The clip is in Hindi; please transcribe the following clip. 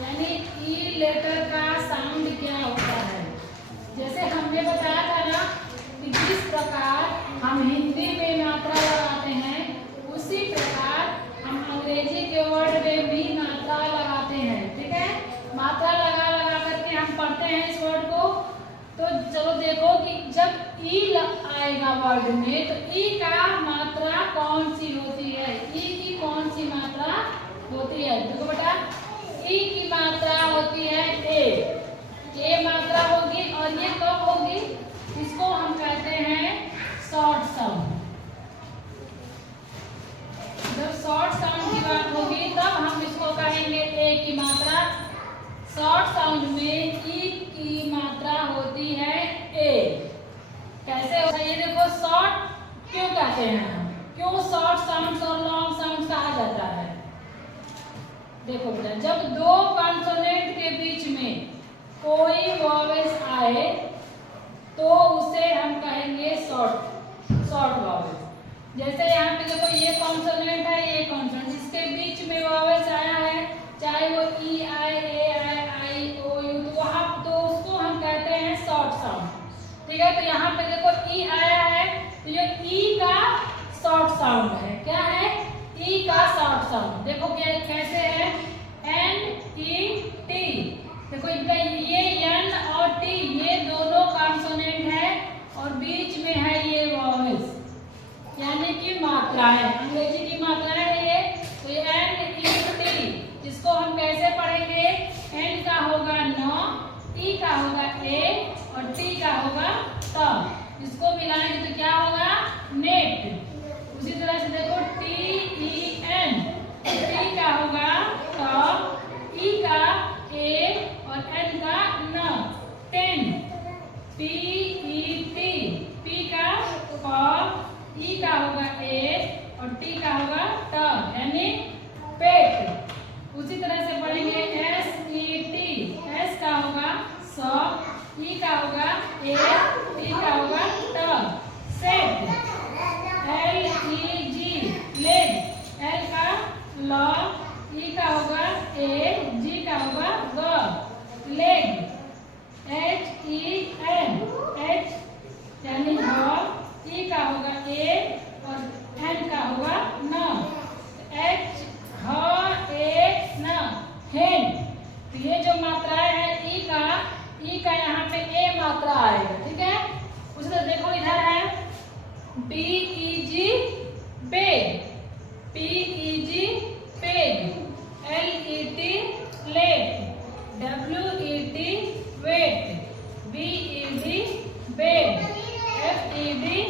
यानी ई लेटर का साउंड क्या होता है। जैसे हमने बताया था ना कि जिस प्रकार हम हिंदी में मात्रा लगाते हैं उसी प्रकार हम अंग्रेजी के वर्ड में भी मात्रा लगाते हैं। ठीक है, मात्रा लगा लगा करके हम पढ़ते हैं इस वर्ड को। तो चलो देखो कि जब ई आएगा वर्ड में तो ई का मात्रा कौन सी होती है, ई की कौन सी मात्रा होती है। देखो बेटा, ई की मात्रा होती है ए मात्रा होगी और ये कब होगी, इसको हम कहते हैं शॉर्ट साउंड। जब शॉर्ट साउंड की बात होगी तब हम इसको कहेंगे ए की मात्रा। शॉर्ट साउंड में ई की मात्रा होती है ए। कैसे होता है ये देखो, शॉर्ट क्यों कहते हैं हम, क्यों शॉर्ट साउंड और लॉन्ग साउंड कहा जाता है। देखो बेटा, जब दो कॉन्सोनेंट के बीच में कोई वॉवेल्स आए तो उसे हम कहेंगे शॉर्ट वॉवेल। जैसे यहाँ पे देखो ये कॉन्सोनेंट है, ये कॉन्सोनेंट, इसके बीच में वॉवेल्स आया है, चाहे वो ई आई ए आई ओ यू, तो वहाँ तो उसको हम कहते हैं शॉर्ट साउंड। ठीक है, तो यहाँ पे देखो ई आया है तो ये ई का शॉर्ट साउंड है। क्या है, ई का शॉर्ट साउंड। देखो क्या कैसे है, एन ई टी। देखो इनका ये एन और टी ये दोनों कॉन्सोनेंट है और बीच में है ये वॉवेल्स, यानी कि मात्रा है, अंग्रेजी की मात्रा है ये। तो ये एन ई टी, इसको हम कैसे पढ़ेंगे, एन का होगा न, ई का होगा ए और टी का होगा त। इसको मिलाएंगे तो क्या होगा, नेट। उसी तरह से देखो टी ई एन, टी का होगा ट, ई का ए और एन का न, ten. P E T, P का प, ई का होगा ए और टी का होगा ट, यानी पेट। उसी तरह से पढ़ेंगे एस ई टी, एस का होगा स, ई का होगा ए, टी का होगा ट, सेट। एल ई जी, लेग, एल का ल, ई का होगा ए, जी का होगा ग, leg. H E N, H यानी ह, ई का होगा ए और एन का होगा न, एच ह ए न, हेन। तो ये जो मात्राएं है ई का यहाँ पे ए मात्रा आएगा। ठीक है, उसी तरह देखो इधर है B E G, beg, P E G peg, L E T let, W E T wet, B E D bed, F E D